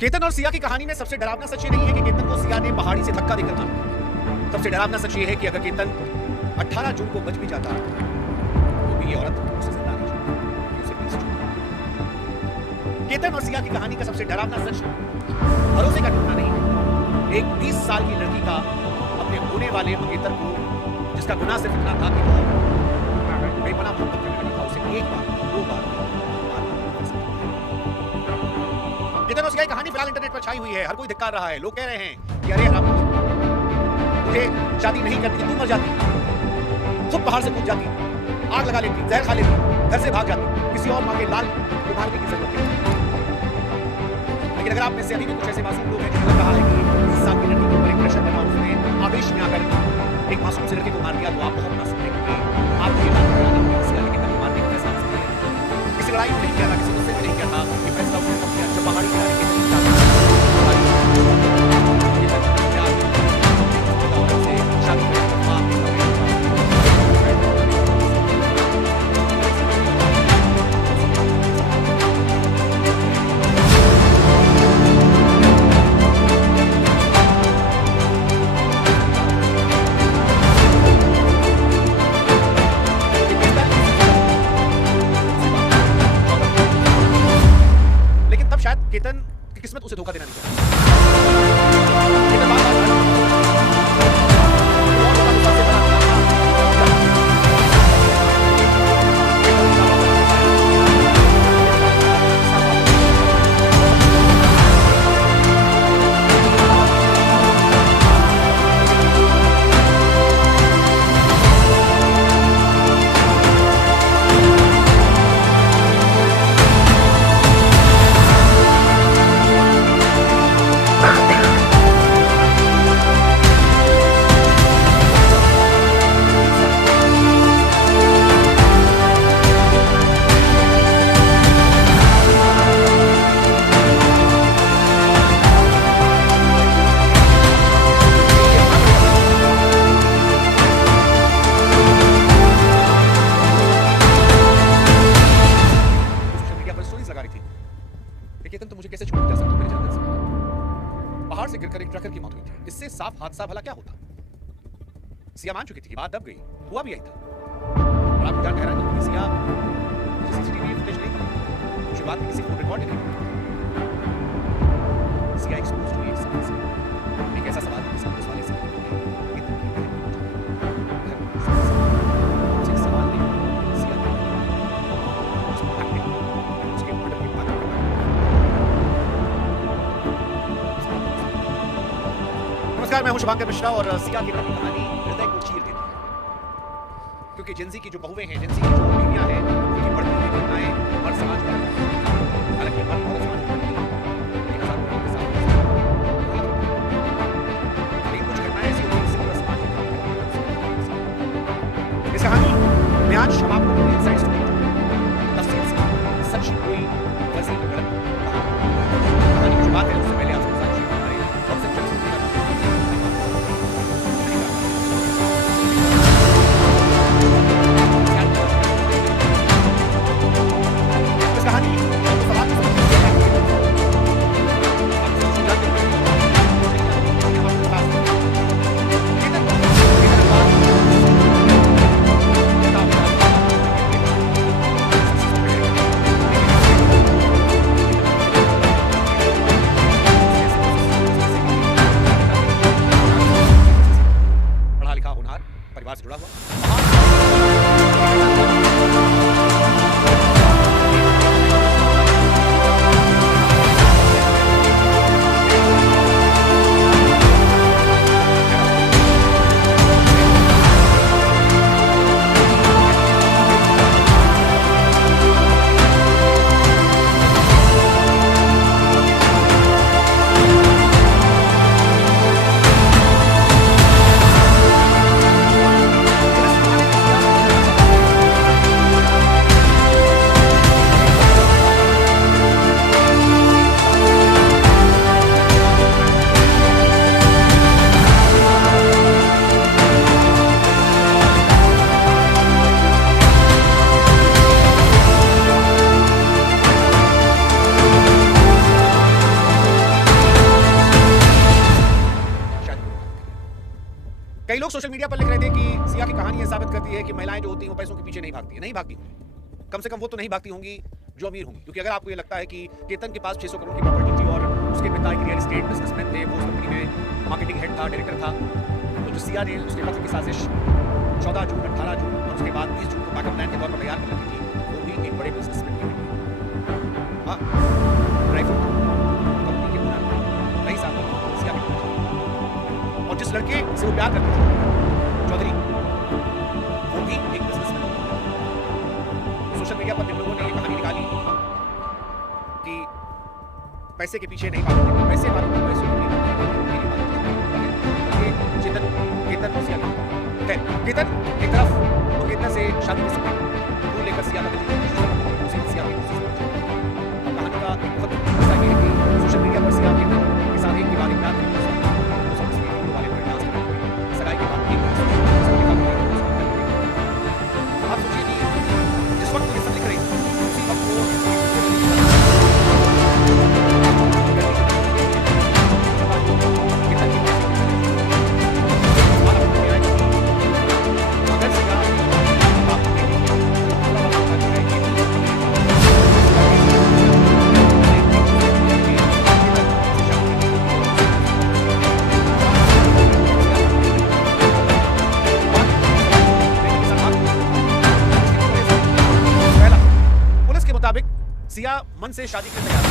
केतन और सिया की कहानी में सबसे डरावना सच ये नहीं है कि केतन को सिया ने पहाड़ी से धक्का देकर मारा। सबसे डरावना सच ये है कि अगर केतन 18 जून को बच भी जाता तो भी ये औरत उसे जिंदा नहीं छोड़ती, उसे 20 जून। केतन और सिया की कहानी का सबसे डरावना सच भरोसे का टूटना नहीं है। एक 20 साल की लड़की का अपने होने वाले मंगेतर को, जिसका गुनाह सिर्फ इतना था कि वो बेपनाह मोहब्बत करने लगा था, उसे एक बार, दो बार केतन और सिया की कहानी फिलहाल इंटरनेट पर छाई हुई है। हर कोई धिक्कार रहा है। लोग कह रहे हैं कि अरे हराम, तुझे शादी नहीं करती, तू मर जाती, खुद पहाड़ से कूद जाती, आग लगा लेती, जहर खा लेती, घर से भाग जाती, किसी और मां के लाल उभारने की जरूरत है। लेकिन अगर आप में से अभी भी कुछ ऐसे मासूम लोग हैं जो लग रहा है कि 20 साल की लड़की के ऊपर एक प्रेशर बना, उसने आवेश में आकर एक मासूम से लड़के को मार दिया, तो आप बहुत मासूम हैं, क्योंकि आपको ये बात बताना कि किसी लड़के को मारने का फैसला नहीं किया, किसी लड़ाई में नहीं किया था, किसी गुस्से में नहीं किया था, ये फैसला उसने तब किया जब पहाड़ी के केतन की किस्मत उसे धोखा देना नहीं चाहती। केतन तो मुझे कैसे छूट जा सकता मेरे जन्नत से। पहाड़ से गिरकर एक ट्रकर की मौत हुई थी, इससे साफ हादसा भला क्या होता। सिया मान चुकी थी कि बात दब गई, हुआ भी यही था। और आपको जान हैरान होगी, सिया सीसीटीवी फुटेज नहीं, शुरुआत में किसी फोन रिकॉर्ड नहीं। सिया एक्सपोज हुई एक सवाल से, एक ऐसा सवाल जो किसी पुलिस वाले से नमस्कार, मैं हूं शुभांकर मिश्रा और सिया की कहानी हृदय को चीर देती है, क्योंकि जिंसी की जो बहुएं हैं, जिंसी की जो बीवियां हैं, उनकी बढ़ती हुई घटनाएं हर समाज में, हालांकि हर और समाज में बढ़ती हैं, लेकिन हजारों लोगों के साथ लेकिन कुछ घटनाएं ऐसी होती हैं जिससे पूरा समाज में इस कहानी में आज हम आपको पूरी इनसाइड स्टोरी तफसील से सच कोई वज़ी गलत कहानी की जो बात है उससे पहले आपको कई लोग सोशल मीडिया पर लिख रहे थे कि सिया की कहानी यह साबित करती है कि महिलाएं जो होती हैं वो पैसों के पीछे नहीं भागती हैं। नहीं भागती होंगी, कम से कम वो तो नहीं भागती होंगी जो अमीर होंगी। क्योंकि अगर आपको ये लगता है कि केतन के पास 600 करोड़ की प्रॉपर्टी थी और उसके पिता एक रियल एस्टेट बिजनेसमैन थे, वो उस कंपनी में मार्केटिंग हेड था, डायरेक्टर था, तो जो सिया ने उसके कत्ल की साजिश 14 जून, 18 जून और उसके बाद 20 जून को बैकअप प्लान के तौर पर तैयार कर रखी थी, वो भी एक बड़े बिजनेसमैन की बेटी। हाँ, ड्राई फ्रूट कंपनी के ओनर रईस आलम सिया के पिता, और जिस लड़के से वो प्यार करती थी चौधरी, वो भी एक बिजनेसमैन। सोशल मीडिया पर जिन लोगों ने ये कहानी निकाली कि पैसे के पीछे नहीं भागते, पैसे वालों को पैसों के नहीं भागते, चेतन केतन और सिया खैर केतन एक तरफ वो केतन से शादी की सकती वो लेकर सिया का दिल उसी सिया की कोशिश करती है। अब कहानी का एक बहुत हिस्सा ये है कि सोशल मीडिया पर सिया के साथ एक दीवार प्यार करती है, वाले पर डांस करते हुए सगाई के बाद आप सोचिए कि जिस वक्त ये सब लिख रही थी उसी वक्त वो सिया मन से शादी के तैयार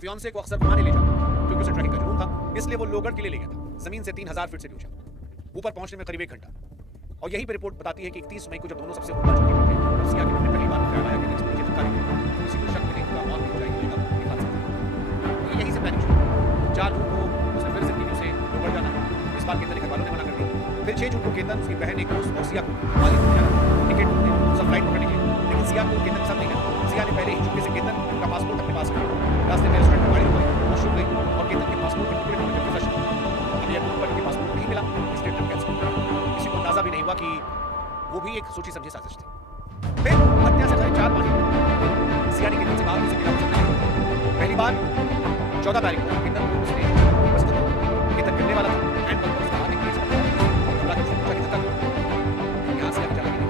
फियांसे को अक्सर घुमाने ले जाता क्योंकि उसे ट्रैकिंग का जुनून था, इसलिए वो लोहगढ़ किले ले गया था, जमीन से 3000 फीट से नीचे, ऊपर पहुंचने में करीब 1 घंटा। और यही पे रिपोर्ट बताती है कि 31 मई को जब दोनों सबसे ऊपर चढ़ गए थे, तब सिया के मन में पहली बार ख्याल आया कि नेक्स्ट मुझे धक्का नहीं देगा, किसी को शक नहीं होगा, मौत हो जाएगी, एक हादसा था। यहीं से प्लानिंग शुरू। 4 जून को उसने फिर जिंदगी से लोहगढ़ जाना है, इस बार केतन के घर वालों ने मना कर दिया। फिर 6 जून को केतन, उसकी बहन, एक दोस्त और सिया को वाली को जाना, टिकट सब फ्लाइट पकड़ने के लिए, लेकिन सिया को केतन पसंद नहीं है। सिया ने पहले ही चुपके से केतन का पासपोर्ट अपने पास रखा, रास्ते में रेस्टोरेंट में गाड़ी रुकवाई, वॉशरूम गई और केतन के पासपोर्ट के टुकड़े टुकड़े करके फ्लश किया। अब एयरपोर्ट पर के पासपोर्ट नहीं मिला, इसलिए ट्रिप कैंसिल हो गया। किसी को अंदाजा भी नहीं हुआ कि वो भी एक सोची समझी साजिश थी। फिर हत्या से भरे 4 महीने सिया ने केतन से कहा उसे गिरा सकते। पहली बार 14 तारीख को केतन को उसने उपस्थित किया। केतन गिरने वाला था, हैंड पर उसका हाथ एक केस था, घबरा के पूछा कि धक्का क्यों? यहाँ से चला गया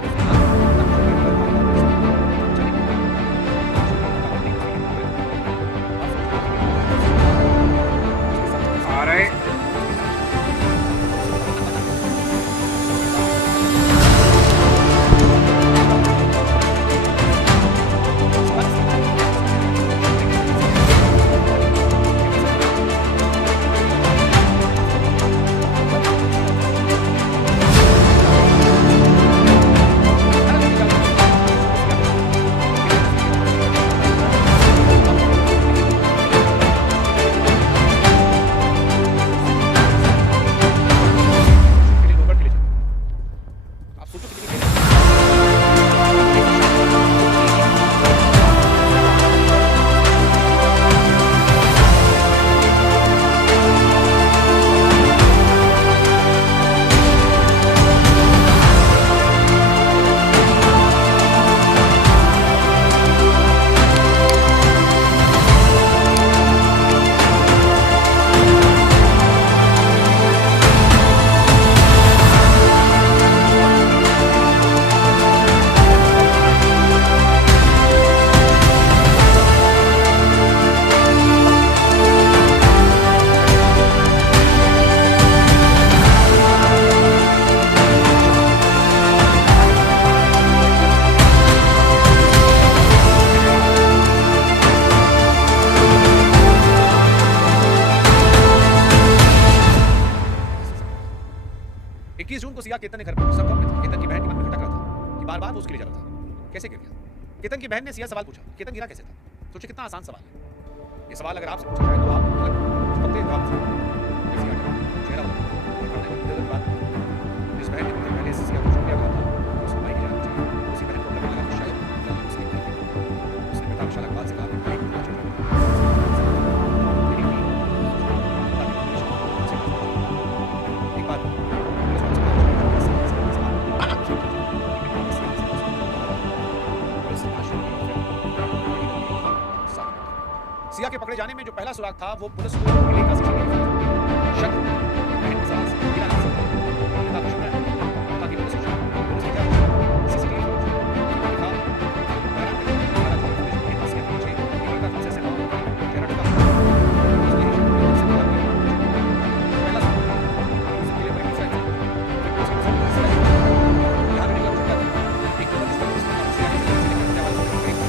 21 जून को सिया केतन के घर पर सब गम में था। केतन की बहन के मन में खटक रहा था कि बार-बार वो उसके लिए जा रहा था। कैसे गिर गया? केतन की बहन ने सिया सवाल पूछा, केतन गिरा कैसे था? सोचिए कितना आसान सवाल है। ये सवाल अगर आपसे पूछा जाए तो आप पक्के जवाब देंगे। सिया का चेहरा बात जिस बहन ने पहले सिया को शुक्रिया कहा था, उसको भाई की जाना चाहिए। उसी बहन को लगने लगा कि शायद उसकी उसने पिता विशाल अकबाल से कहा कि भाई को चाहिए। एक बार सिया के पकड़े जाने में जो पहला सुराग था वो पुलिस को मिले का शक बहन के साथ गिरा नहीं सकता। पिता को शुक्र है ताकि पुलिस ने क्या सीसीटीवी देखा हैरान करके हमारा जो पुलिस के पास के पीछे एक का से ना चेहरा ढका पहला उसके लिए बड़ी साइड यहां पे निकल चुका था एक तो सिया के से क्या बात है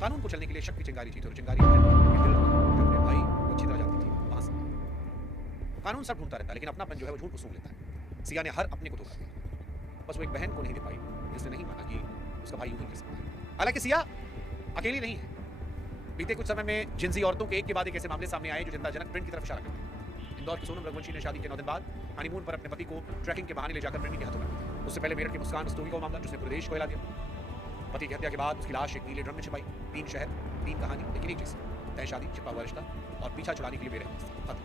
कानून को चलने के लिए शक की चिंगारी थी, तो चिंगारी के दिल जो अपने भाई को अच्छी तरह जानती थी वहां से कानून सब ढूंढता रहता है, लेकिन अपनापन जो है वो झूठ को सूंघ लेता है। सिया ने हर अपने को धोखा दिया, बस वो एक बहन को नहीं दे पाई जिसने नहीं माना कि उसका भाई यूं ही कर सकता है। हालांकि सिया अकेली नहीं है। बीते कुछ समय में जिंसी औरतों के एक के बाद एक ऐसे मामले सामने आए जो चिंताजनक ट्रेंड की तरफ इशारा करते हैं। इंदौर की सोनम रघुवंशी ने शादी के 9 दिन बाद हनीमून पर अपने पति को ट्रैकिंग के बहाने ले जाकर प्रेमी के हाथों में। उससे पहले मेरठ की मुस्कान रस्तोगी का मामला जिसने पूरे देश को हिला दिया। पति की हत्या के बाद उसकी लाश एक नीले ड्रम में छिपाई। 3 शहर 3 कहानी, लेकिन एक चीज तय शादी, छिपा हुआ रिश्ता और पीछा छुड़ाने के लिए बेरहम खत्म।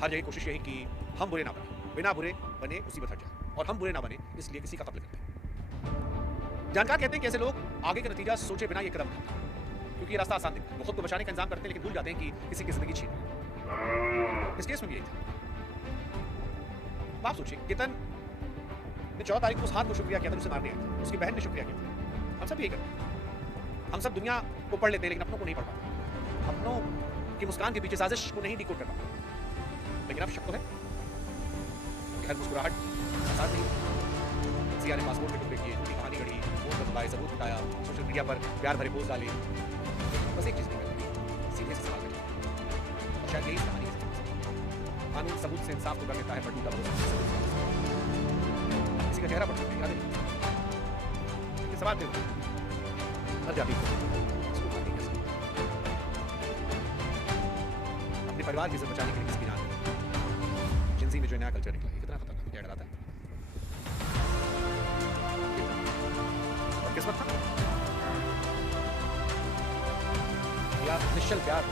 हर जगह कोशिश यही कि हम बुरे ना बने, बिना बुरे बने मुसीबत हट जाए, और हम बुरे ना बने इसलिए किसी का कत्ल करते हैं। जानकार कहते हैं कि ऐसे लोग आगे का नतीजा सोचे बिना ये कदम उठाते हैं, क्योंकि ये रास्ता आसान दिखता है। वो खुद को बचाने का इंतजाम करते हैं, लेकिन भूल जाते हैं कि किसी की जिंदगी छीन है। इस केस में भी यही था। आप सोचिए, केतन ने 14 तारीख को उस हाथ को शुक्रिया किया था, उसे मारने आया था। उसकी बहन ने शुक्रिया किया था। हम सब यही करते हैं। हम सब दुनिया को पढ़ लेते हैं, लेकिन अपनों को नहीं पढ़ पाते। अपनों की मुस्कान के पीछे साजिश को नहीं डिकोड कर पाते। लेकिन अब शक तो है कि हर मुस्कुराहट आसान नहीं। सिया ने पासपोर्ट के टुकड़े किए, झूठी कहानी गढ़ी, फोन बदलवाए, सबूत उठाया, सोशल मीडिया पर प्यार भरे पोस्ट डाले। बस एक चीज नहीं करती, सीधे से सवाल करती। और शायद यही कहानी है। कानून सबूत से इंसाफ तो कर लेता है, पर टूटा भरोसा किसी का चेहरा पड़ सकता है। सवाल थे हर जाति को इसको मारने की जरूरत है। अपने परिवार की इज्जत बचाने के लिए किसी की जान दे। जिंसी में जो नया कल्चर निकला है कितना खतरनाक, क्या डराता है। और किस्मत था या निश्चल प्यार।